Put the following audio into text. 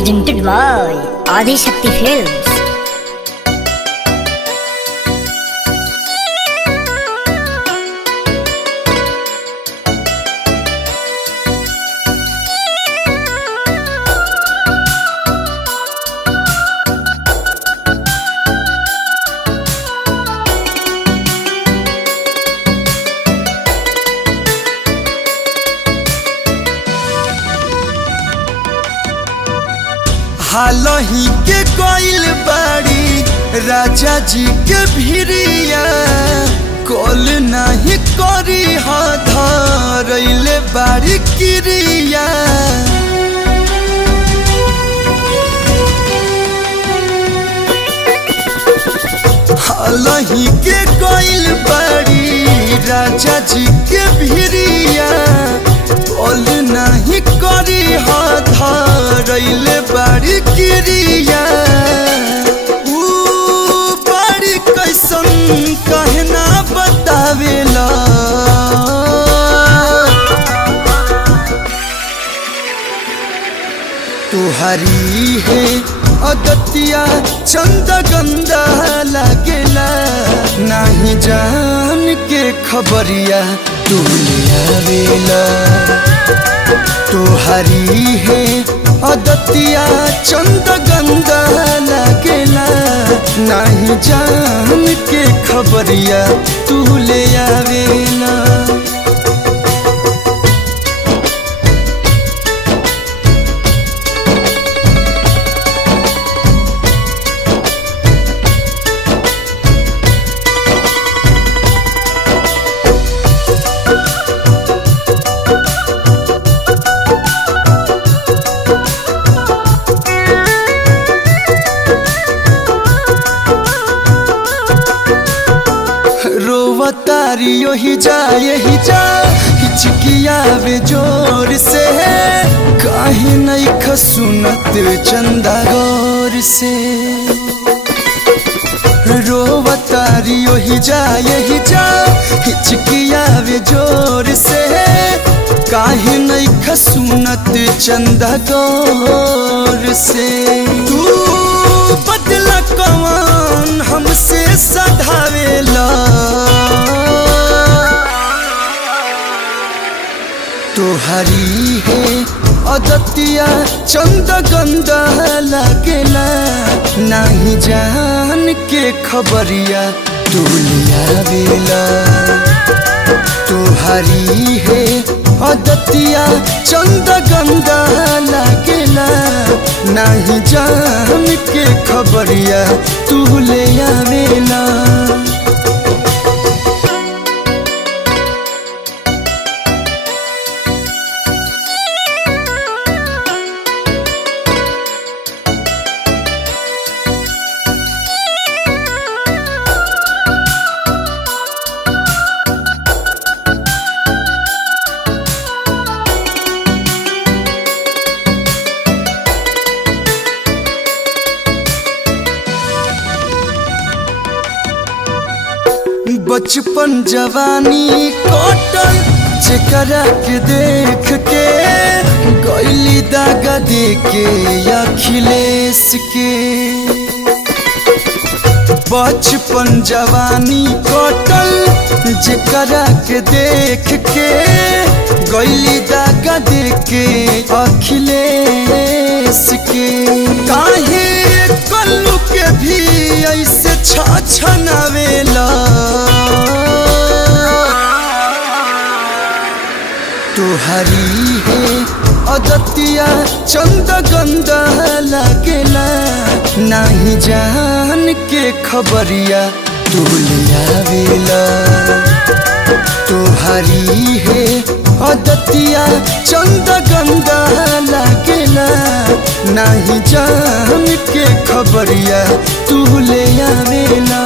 presented by Adi Shakti Films. हालही के कोइल बाड़ी राजा जी के भिरिया कॉल नहीं करी धरैले बाड़ी क्रिया। हालही के कोइल बाड़ी राजा जी के भिरिया कॉल नहीं करी धरैले बाड़ी क्रिया। बाड़ी कैसन कहना बतावेला तुहारी है अदतिया चंद गंदा लागेला नहीं जान के खबरिया तू ले आवेला। तुहारी है अदतिया चंद गंदा लागेला नहीं जान के खबरिया तू ले आवेला। रोवतारी यही जा हिचकिया वे जोर से काहे नहीं खसुनत चंदा गौर से। रोवतारी यही जा हिचकिया वे जोर से काहे नहीं खसुनत चंदा गौर से। तू बदला कौन हमसे सधावेला तुहारी है अदतिया चंद गंदा लागेला नहीं जान के खबरिया तू ले आवेला। तुहारी है अदतिया चंद गंदा लागेला नहीं जान के खबरिया तू ले आवेला। बचपन जवानी कटल जेकरा के देख के गइली दागा दे के अखिलेश के। बचपन जवानी कटल जेकरा के देख के गइली दागा दे के अखिलेश के। काहे कल्लू के भी ऐसे छछनावेला तुहारी है अदतिया चंद गंदा लागेला नहीं जान के खबरिया तू ले आवेला। तुहारी है अदतिया चंद गंदा लागेला नहीं जान के खबरिया तू ले आवेला।